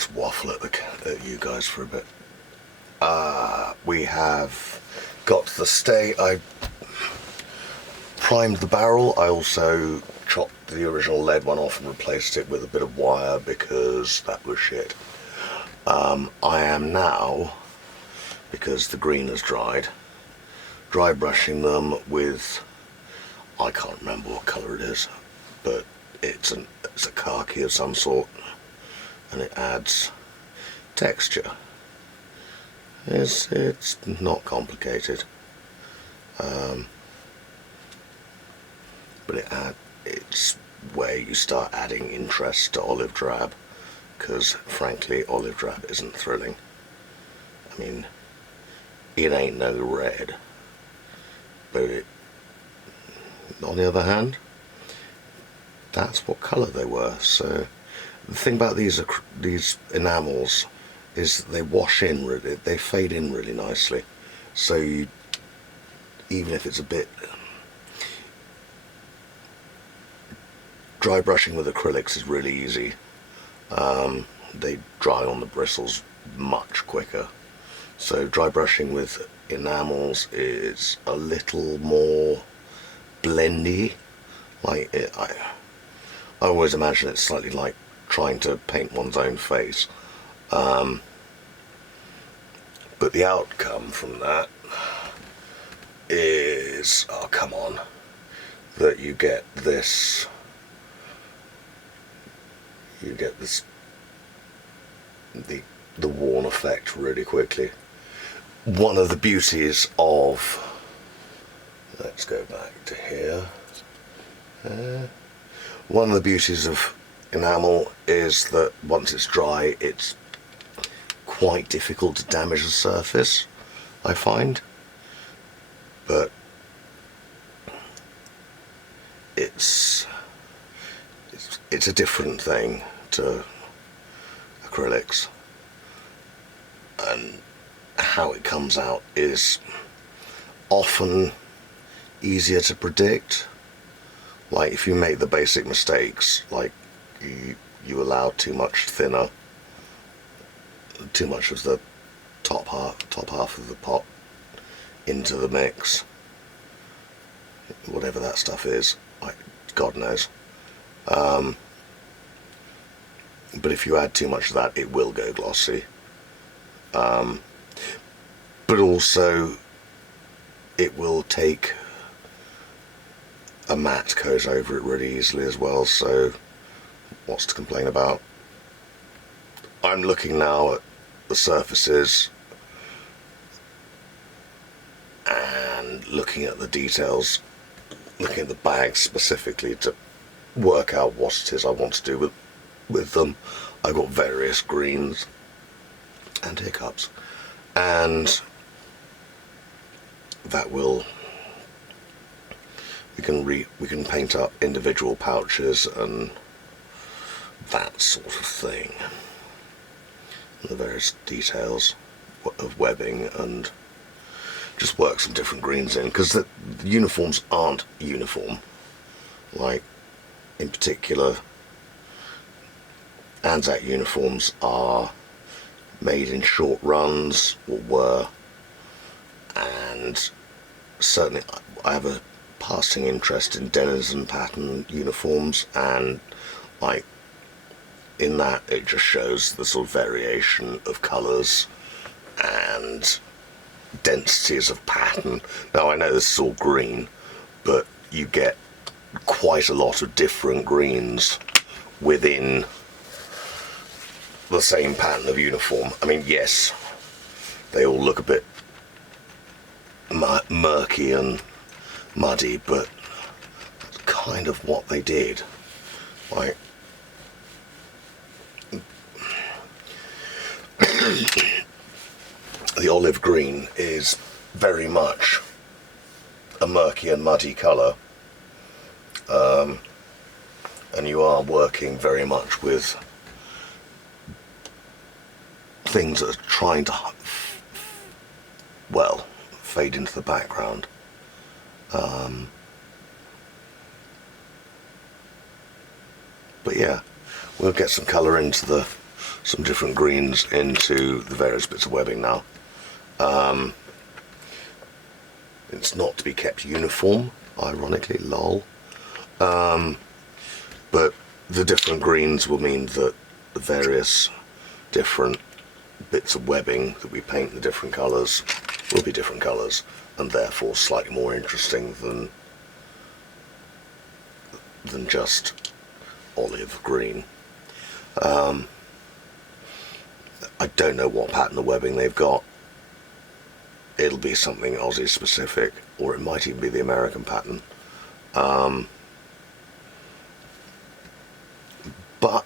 just waffle at you guys for a bit. We have got to the state. I primed the barrel. I also chopped the original lead one off and replaced it with a bit of wire because that was shit. I am now, because the green has dried, dry brushing them with, I can't remember what colour it is, but it's a khaki of some sort, and it adds texture. It's not complicated, but it's where you start adding interest to olive drab, because frankly olive drab isn't thrilling. I mean, it ain't no red, but on the other hand, that's what colour they were. So the thing about these enamels is they wash in really, they fade in really nicely. So even if it's a bit, dry brushing with acrylics is really easy. They dry on the bristles much quicker. So dry brushing with enamels is a little more blendy. Like I always imagine it's slightly like trying to paint one's own face. But the outcome from that is, oh come on, that you get this the worn effect really quickly. One of the beauties of, let's go back to here, one of the beauties of enamel is that once it's dry, it's quite difficult to damage the surface, I find, but it's a different thing to acrylics, and how it comes out is often easier to predict. Like if you make the basic mistakes, like you allow too much thinner, too much of the top half of the pot into the mix, whatever that stuff is, like God knows. But if you add too much of that, it will go glossy. But also it will take a matte coat over it really easily as well, so what's to complain about? I'm looking now at the surfaces and looking at the details, looking at the bags specifically to work out what it is I want to do with them. I've got various greens and hiccups, and that will, we can paint up individual pouches and that sort of thing, and the various details of webbing, and just work some different greens in, because the uniforms aren't uniform. Like in particular, Anzac uniforms are made in short runs, or were, and certainly I have a passing interest in denizen pattern uniforms, and like in that it just shows the sort of variation of colours and densities of pattern. Now I know this is all green, but you get quite a lot of different greens within the same pattern of uniform. I mean, yes, they all look a bit murky and muddy, but that's kind of what they did. Like the olive green is very much a murky and muddy colour, and you are working very much with things that are trying to, well, fade into the background. But yeah, we'll get some colour into the some different greens into the various bits of webbing now. It's not to be kept uniform, ironically, lol. But the different greens will mean that the various different bits of webbing that we paint the different colours will be different colours, and therefore slightly more interesting than just olive green. I don't know what pattern of webbing they've got. It'll be something Aussie specific, or it might even be the American pattern. But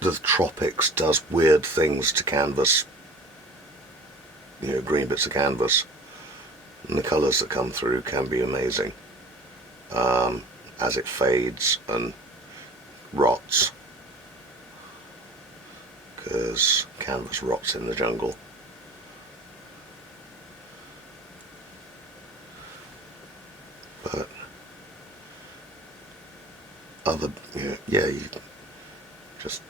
the tropics does weird things to canvas, green bits of canvas, and the colours that come through can be amazing as it fades and rots, because canvas rots in the jungle. But you just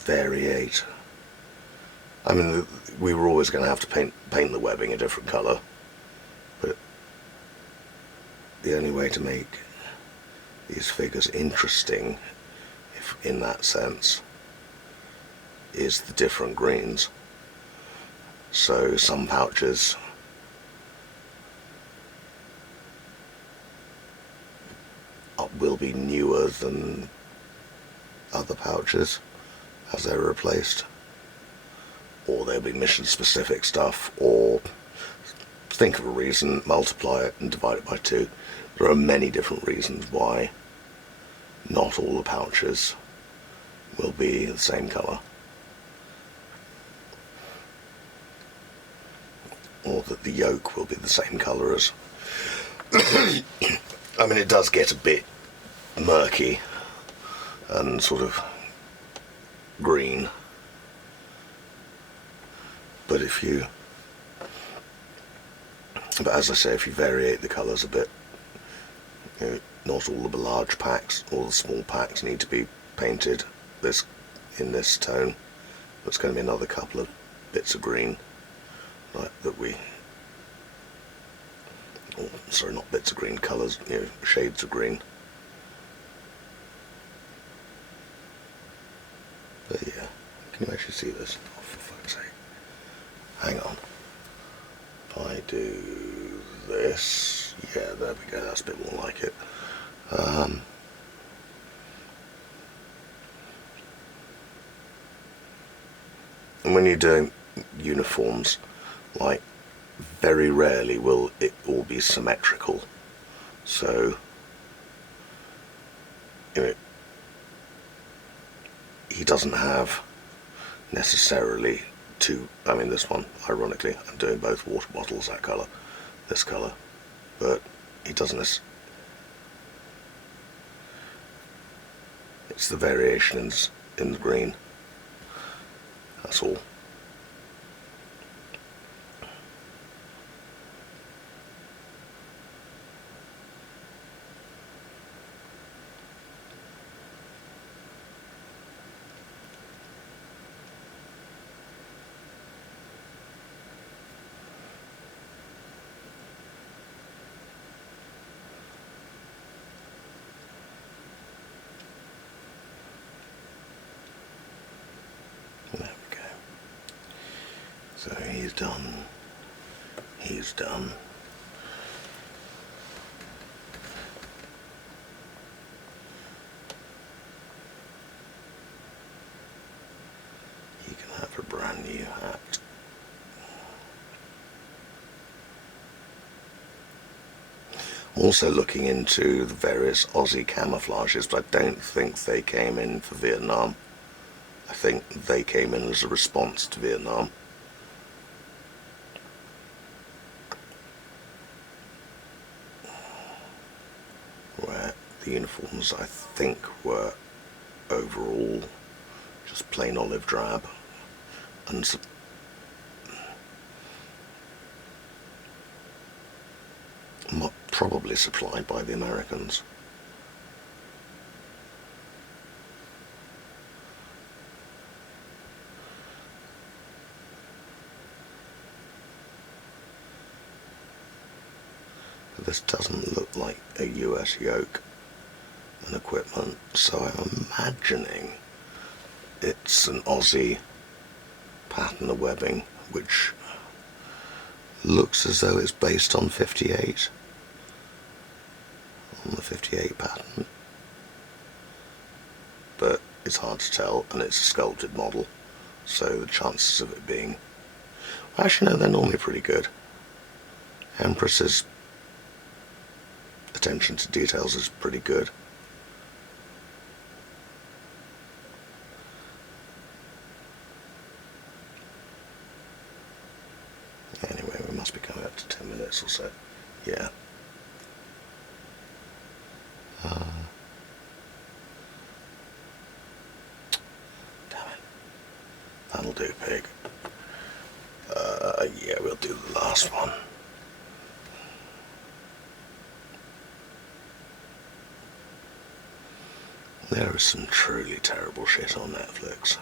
variate. I mean, we were always going to have to paint the webbing a different colour, but the only way to make these figures interesting, if in that sense, is the different greens. So some pouches will be newer than other pouches as they're replaced, or there'll be mission specific stuff, or think of a reason, multiply it and divide it by 2. There are many different reasons why not all the pouches will be the same colour, or that the yolk will be the same colour as I mean, it does get a bit murky and sort of green, but as I say, if you variate the colours a bit, not all the large packs, all the small packs need to be painted in this tone. There's going to be another couple of bits of green sorry, not bits of green, colours, shades of green. But yeah, can you actually see this? Oh, for fuck's sake. Hang on. If I do this, yeah, there we go, that's a bit more like it. And when you're doing uniforms, like, very rarely will it all be symmetrical. So, he doesn't have necessarily I mean, this one, ironically, I'm doing both water bottles that colour, this colour, but he doesn't. It's the variations in the green. That's all. There we go. So he's done. He's done. He can have a brand new hat. I'm also looking into the various Aussie camouflages, but I don't think they came in for Vietnam. I think they came in as a response to Vietnam. Where the uniforms, I think, were overall just plain olive drab and probably supplied by the Americans. This doesn't look like a US yoke and equipment, so I'm imagining it's an Aussie pattern of webbing, which looks as though it's based on 58, on the 58 pattern, but it's hard to tell, and it's a sculpted model, so the chances of it being, actually no, they're normally pretty good. Empress's attention to details is pretty good. Anyway, we must be coming up to 10 minutes or so. Yeah. Damn it. That'll do, pig. Yeah, we'll do the last one. There is some truly terrible shit on Netflix.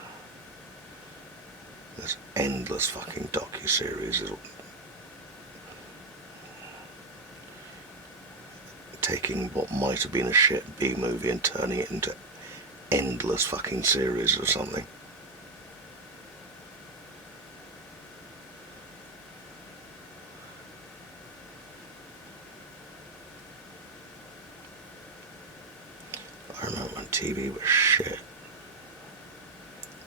There's endless fucking docu-series taking what might have been a shit B-movie and turning it into endless fucking series or something. I remember when TV was shit.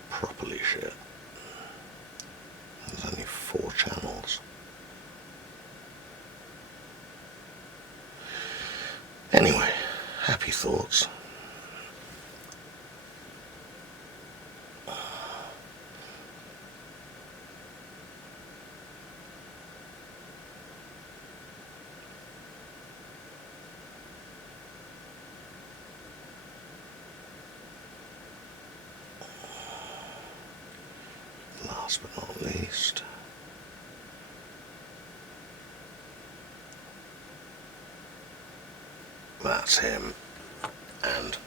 Properly shit. There's only 4 channels. Anyway, happy thoughts. Last but not least, that's him, and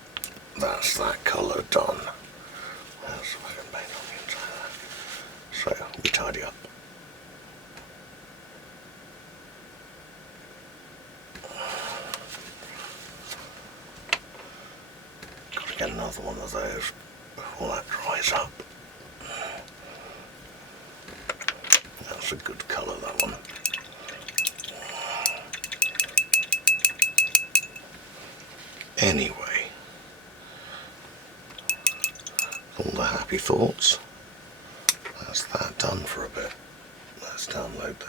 that's that colour done. That's fucking paint on the inside of that. So, we tidy up. Gotta get another one of those before that dries up. That's a good colour, that one. Anyway, all the happy thoughts. That's that done for a bit. Let's download this.